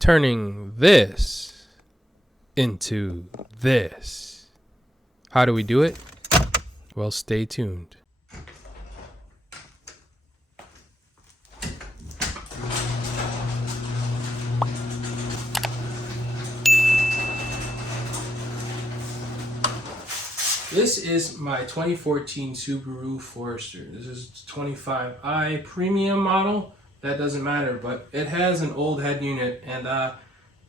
turning this into this. How do we do it? Well, stay tuned. This is my 2014 Subaru Forester. This is 25i premium model. That doesn't matter, but it has an old head unit, and I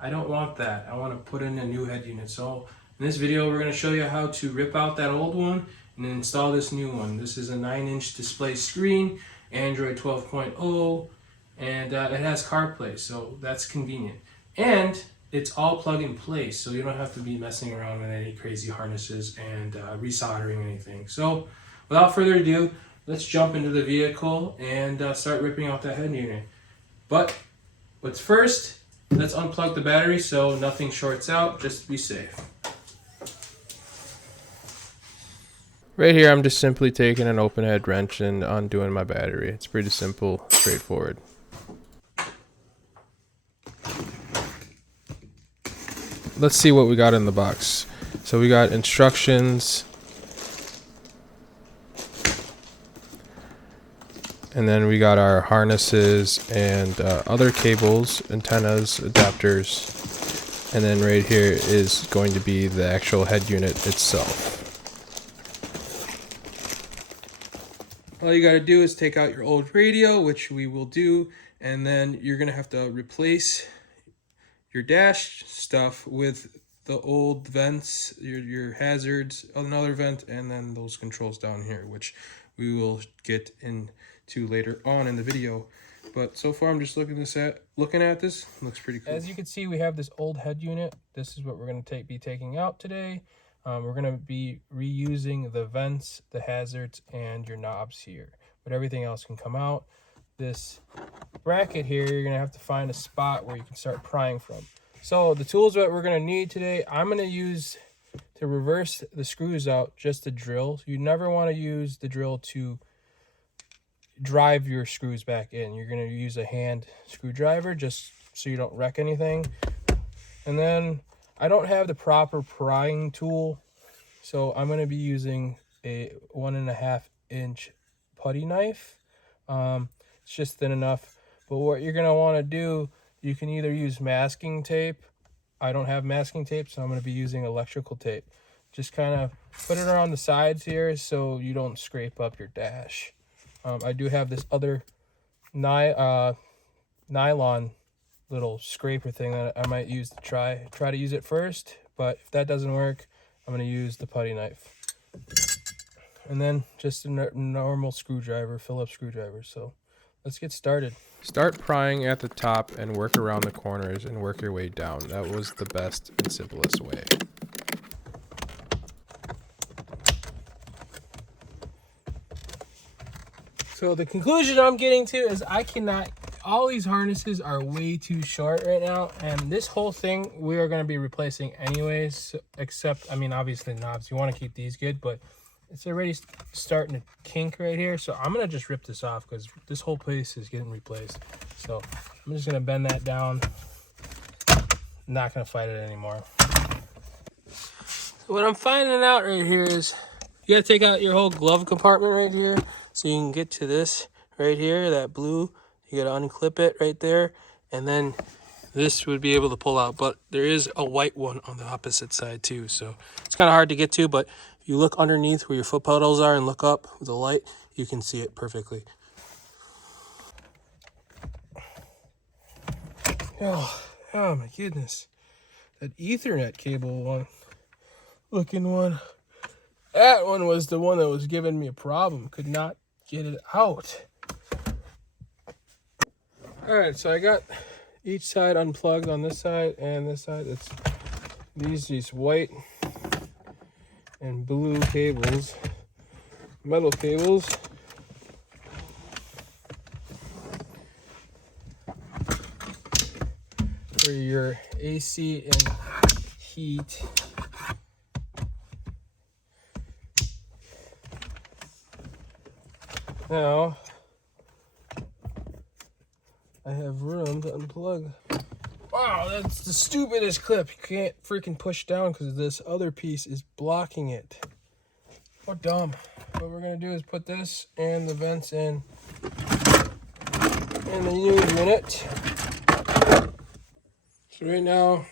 don't want that. I want to put in a new head unit. So in this video, we're going to show you how to rip out that old one and then install this new one. This is a 9-inch display screen, Android 12.0, and it has CarPlay, so that's convenient. And it's all plug and play, so you don't have to be messing around with any crazy harnesses and resoldering anything. So without further ado, let's jump into the vehicle and start ripping out that head unit. But first, let's unplug the battery so nothing shorts out, just to be safe. Right here, I'm just simply taking an open head wrench and undoing my battery. It's pretty simple, straightforward. Let's see what we got in the box. So we got instructions, and then we got our harnesses and other cables, antennas, adapters, and then right here is going to be the actual head unit itself. All you got to do is take out your old radio, which we will do, and then you're going to have to replace your dash stuff with the old vents, your hazards, another vent, and then those controls down here, which we will get into later on in the video. But so far, I'm just looking at this. Looks pretty cool. As you can see, we have this old head unit. This is what we're going to be taking out today. We're going to be reusing the vents, the hazards, and your knobs here. But everything else can come out. This bracket here, you're going to have to find a spot where you can start prying from. So the tools that we're going to need today, I'm going to use to reverse the screws out, just the drill. You never want to use the drill to drive your screws back in. You're going to use a hand screwdriver just so you don't wreck anything. And then I don't have the proper prying tool, so I'm going to be using a 1.5-inch putty knife. It's just thin enough. But what you're going to want to do, you can either use masking tape. I don't have masking tape, so I'm going to be using electrical tape. Just kind of put it around the sides here so you don't scrape up your dash. I do have this other nylon little scraper thing that I might use to try to use it first. But if that doesn't work, I'm going to use the putty knife. And then just a normal screwdriver, Phillips screwdriver. So let's get started. Start prying at the top and work around the corners and work your way down. That was the best and simplest way. So the conclusion I'm getting to is all these harnesses are way too short right now, and this whole thing we are going to be replacing anyways, except, I mean, obviously knobs. You want to keep these good, but it's already starting to kink right here, so I'm going to just rip this off because this whole place is getting replaced. So I'm just going to bend that down. Not going to fight it anymore. So what I'm finding out right here is you got to take out your whole glove compartment right here so you can get to this right here, that blue. You got to unclip it right there, and then this would be able to pull out, but there is a white one on the opposite side too, so it's kind of hard to get to, but if you look underneath where your foot pedals are and look up with the light, you can see it perfectly. Oh my goodness. That Ethernet cable looking one. That one was the one that was giving me a problem. Could not get it out. Alright, so I got each side unplugged on this side and this side. It's these white and blue cables, metal cables. For your AC and heat. Now, I have room to unplug. Oh, Wow, that's the stupidest clip. You can't freaking push down because this other piece is blocking it. How dumb. What we're gonna do is put this and the vents in the new unit. So right now,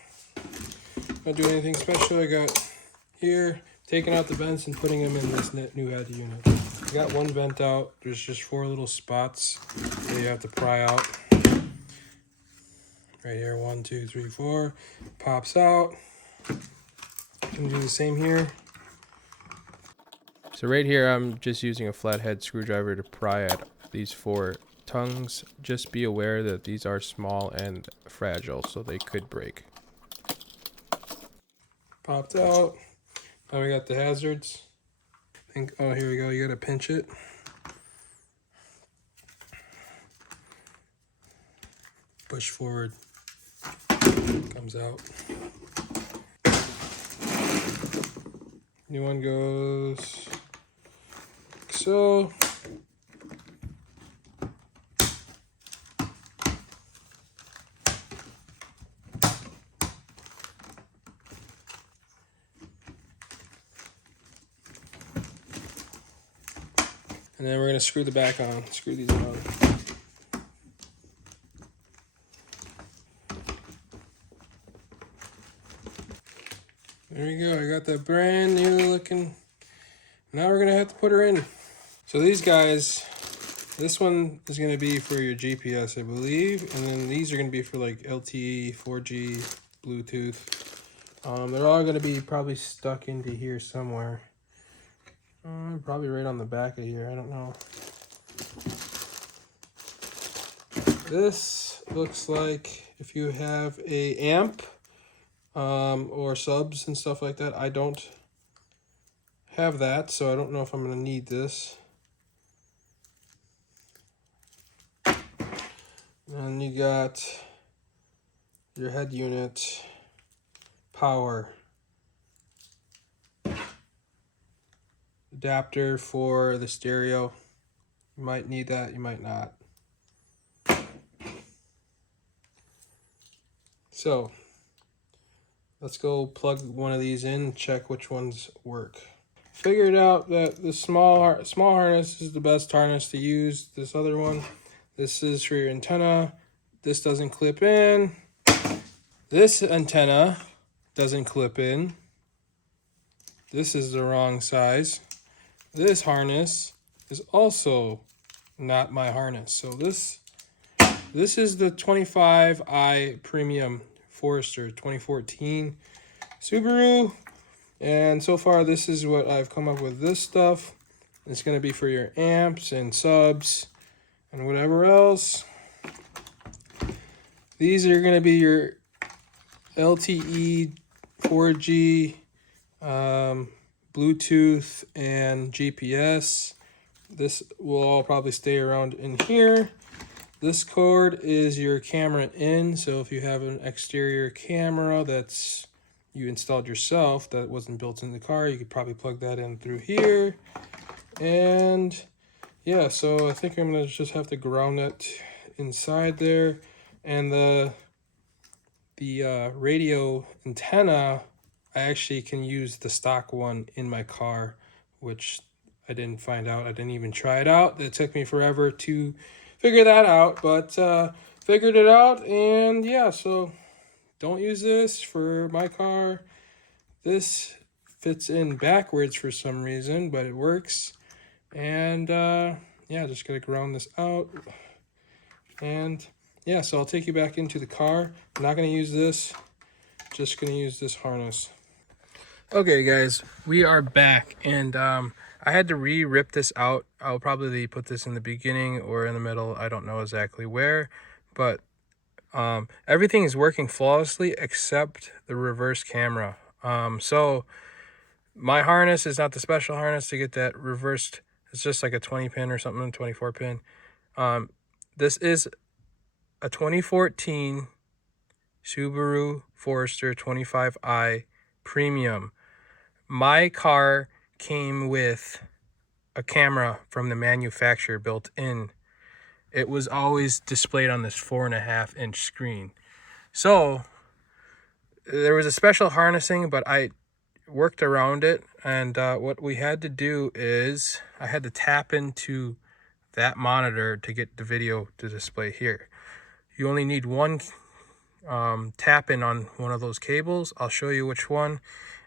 not doing anything special. I got here, taking out the vents and putting them in this new head unit. I got one vent out. There's just 4 little spots that you have to pry out. Right here, 1, 2, 3, 4. Pops out. Can do the same here. So right here, I'm just using a flathead screwdriver to pry at these 4 tongues. Just be aware that these are small and fragile, so they could break. Popped out. Now we got the hazards. Oh, here we go. You gotta pinch it. Push forward. Comes out. New one goes like so. And then we're gonna screw the back on. Screw these on. There we go. I got that brand new looking. Now we're gonna have to put her in. So these guys, this one is gonna be for your GPS, I believe, and then these are gonna be for like LTE, 4G, Bluetooth. They're all gonna be probably stuck into here somewhere. Probably right on the back of here. I don't know. This looks like if you have a amp or subs and stuff like that. I don't have that, so I don't know if I'm going to need this. And you got your head unit, power, adapter for the stereo. You might need that, you might not. So let's go plug one of these in and check which ones work. Figured out that the small harness is the best harness to use. This other one, this is for your antenna. This doesn't clip in. This antenna doesn't clip in. This is the wrong size. This harness is also not my harness. So this is the 25i Premium Forester 2014 Subaru. And so far, this is what I've come up with. This stuff is going to be for your amps and subs and whatever else. These are going to be your LTE, 4G, Bluetooth, and GPS. This will all probably stay around in here. This cord is your camera in. So if you have an exterior camera that's you installed yourself that wasn't built in the car, you could probably plug that in through here. And yeah, so I think I'm gonna just have to ground that inside there. And the radio antenna, I actually can use the stock one in my car, which I didn't find out. I didn't even try it out. It took me forever to figure that out, but figured it out. And yeah, so don't use this for my car. This fits in backwards for some reason, but it works. And yeah, just gotta ground this out. And yeah, so I'll take you back into the car. I'm not gonna use this, just gonna use this harness. Okay guys, we are back, and I had to rip this out. I'll probably put this in the beginning or in the middle. I don't know exactly where, but everything is working flawlessly except the reverse camera. So my harness is not the special harness to get that reversed. It's just like a 20 pin or something, 24 pin. This is a 2014 Subaru Forester 25i Premium. My car came with a camera from the manufacturer built in. It was always displayed on this 4.5-inch screen. So there was a special harnessing, but I worked around it. And what we had to do is I had to tap into that monitor to get the video to display here. You only need one tap in on one of those cables. I'll show you which one.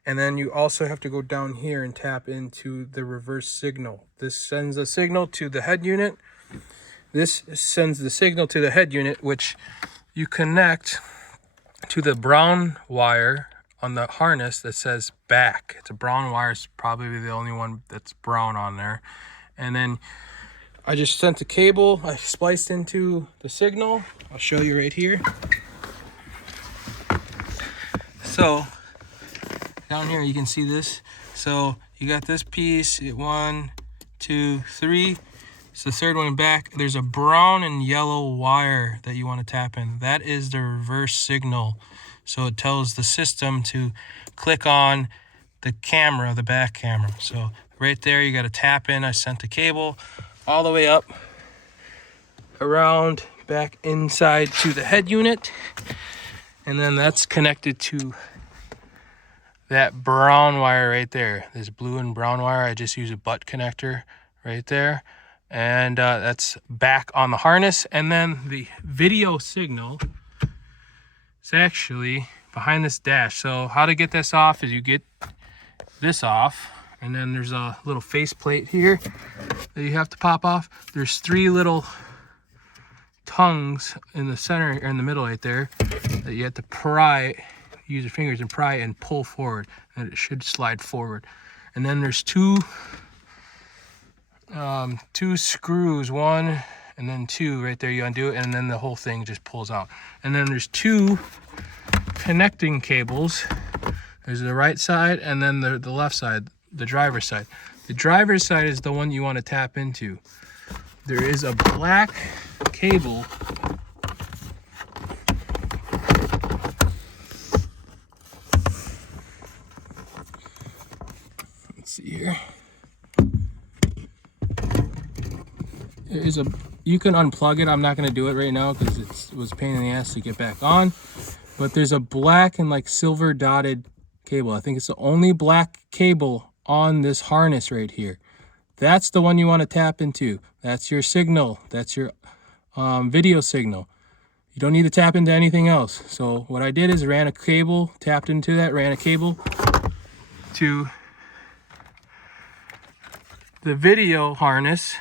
And then you also have to go down here and tap into the reverse signal. This sends a signal to the head unit. This sends the signal to the head unit, which you connect to the brown wire on the harness that says back. It's a brown wire. It's probably the only one that's brown on there. And then I just sent the cable. I spliced into the signal. I'll show you right here. So down here you can see this. So you got this piece, 1, 2, 3. It's the third one back. There's a brown and yellow wire that you want to tap in. That is the reverse signal. So it tells the system to click on the camera, the back camera. So right there you got to tap in. I sent the cable all the way up, around, back inside to the head unit. And then that's connected to that brown wire right there. This blue and brown wire. I just use a butt connector right there. And that's back on the harness. And then the video signal is actually behind this dash. So how to get this off is you get this off, and then there's a little face plate here that you have to pop off. There's 3 little tongues in the center, or in the middle right there, that you have to pry, use your fingers and pry and pull forward, and it should slide forward. And then there's two screws, 1 and then 2 right there. You undo it, and then the whole thing just pulls out. And then there's 2 connecting cables. There's the right side and then the left side, the driver's side. The driver's side is the one you want to tap into. There is a black cable see here. You can unplug it. I'm not going to do it right now because it was a pain in the ass to get back on. But there's a black and like silver dotted cable. I think it's the only black cable on this harness right here. That's the one you want to tap into. That's your signal. That's your video signal. You don't need to tap into anything else. So what I did is ran a cable, tapped into that, ran a cable to the video harness,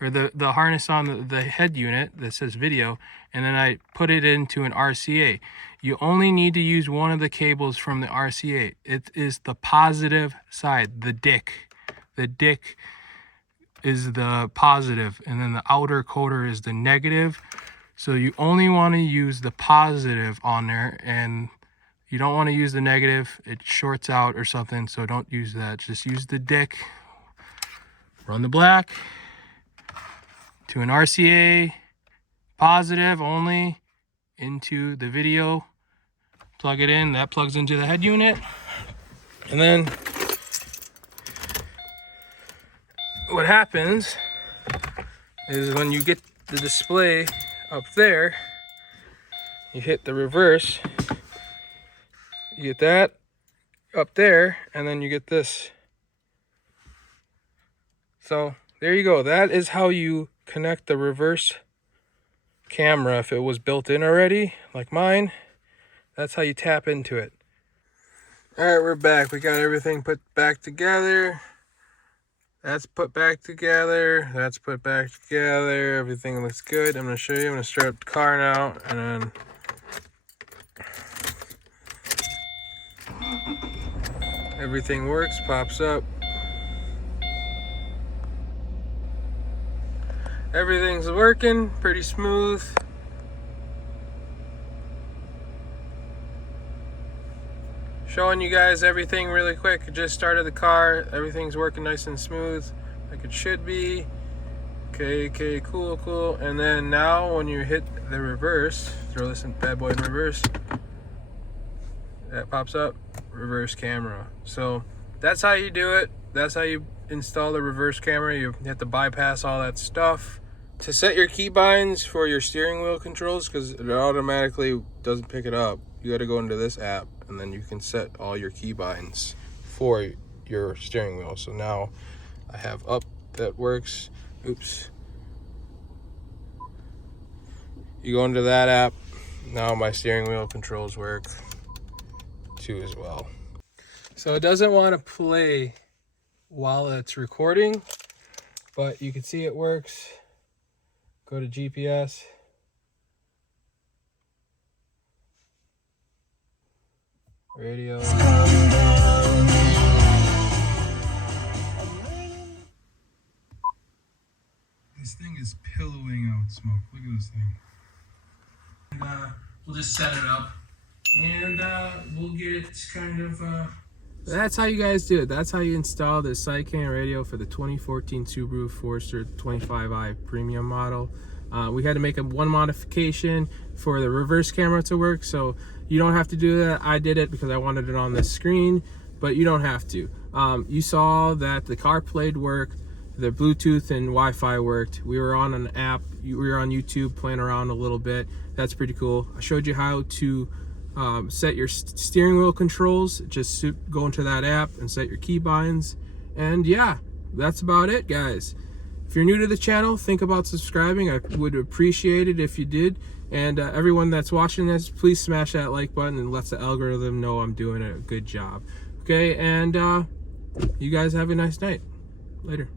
or the harness on the head unit that says video, and then I put it into an RCA. You only need to use one of the cables from the RCA. It is the positive side, the dick. The dick is the positive, and then the outer coater is the negative. So you only want to use the positive on there, and you don't want to use the negative. It shorts out or something, so don't use that. Just use the dick. Run the black to an RCA, positive only, into the video. Plug it in. That plugs into the head unit. And then what happens is when you get the display up there, you hit the reverse, you get that up there, and then you get this. So there you go. That is how you connect the reverse camera. If it was built in already, like mine, that's how you tap into it. All right, we're back. We got everything put back together. That's put back together. That's put back together. Everything looks good. I'm going to show you. I'm going to start up the car now, and then everything works, pops up. Everything's working pretty smooth. Showing you guys everything really quick. I just started the car. Everything's working nice and smooth like it should be. Okay, cool. And then now when you hit the reverse, throw this bad boy in reverse, that pops up, reverse camera. So that's how you do it. That's how you install the reverse camera. You have to bypass all that stuff. To set your keybinds for your steering wheel controls, because it automatically doesn't pick it up, you got to go into this app, and then you can set all your keybinds for your steering wheel. So now I have up that works. Oops. You go into that app. Now my steering wheel controls work too as well. So it doesn't want to play while it's recording, but you can see it works. Go to GPS. Radio. This thing is pillowing out smoke. Look at this thing. And, we'll just set it up, and we'll get it kind of... That's how you guys do it. That's how you install the Seicane radio for the 2014 Subaru Forester 25i Premium model. We had to make one modification for the reverse camera to work, so you don't have to do that. I did it because I wanted it on the screen, but you don't have to. You saw that the CarPlay worked, the Bluetooth and Wi-Fi worked. We were on an app, we were on YouTube playing around a little bit. That's pretty cool. I showed you how to set your steering wheel controls. Just go into that app and set your keybinds. And yeah, that's about it, guys. If you're new to the channel, think about subscribing. I would appreciate it if you did. And everyone that's watching this, please smash that like button and let the algorithm know I'm doing a good job. Okay, and you guys have a nice night. Later.